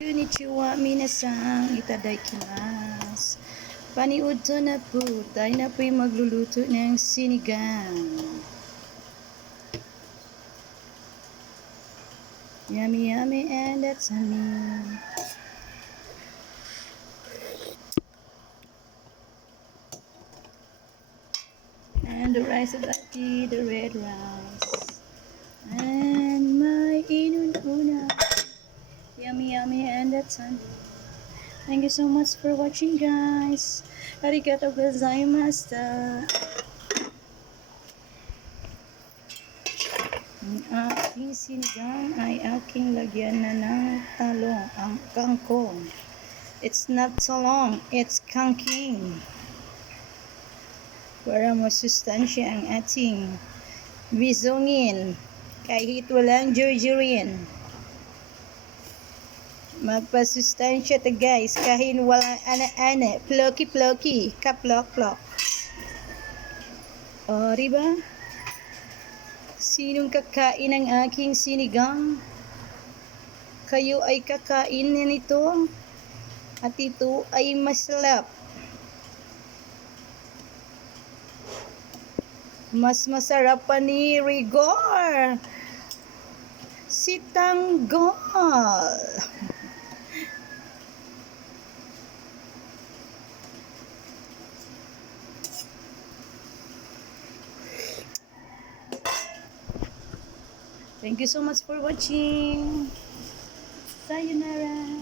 Konnichiwa minasan, itadakimasu. Paniud to na po, tayo na po'y magluluto ng sinigang. Yummy, yummy, and that's yummy. And the rice of the red rice. And my inununa. Yummy, yummy, and that's yummy. Thank you so much for watching, guys. Arigatou gozaimashita. Ang aking sinigang ay aking lagyan na ng talong, ang kangkong. It's not talong, it's kangking. Para masustansya ang ating bisungin kahit walang jurjurin. Magpasustansya ta guys kahit walang ana-ana, ploki-ploki, kaplok-plok. O, diba? Sinong kakain ng aking sinigang? Kayo ay kakain na nito at ito ay masarap. Mas masarap pa ni Rigor si Tanggol. Thank you so much for watching. Sayonara.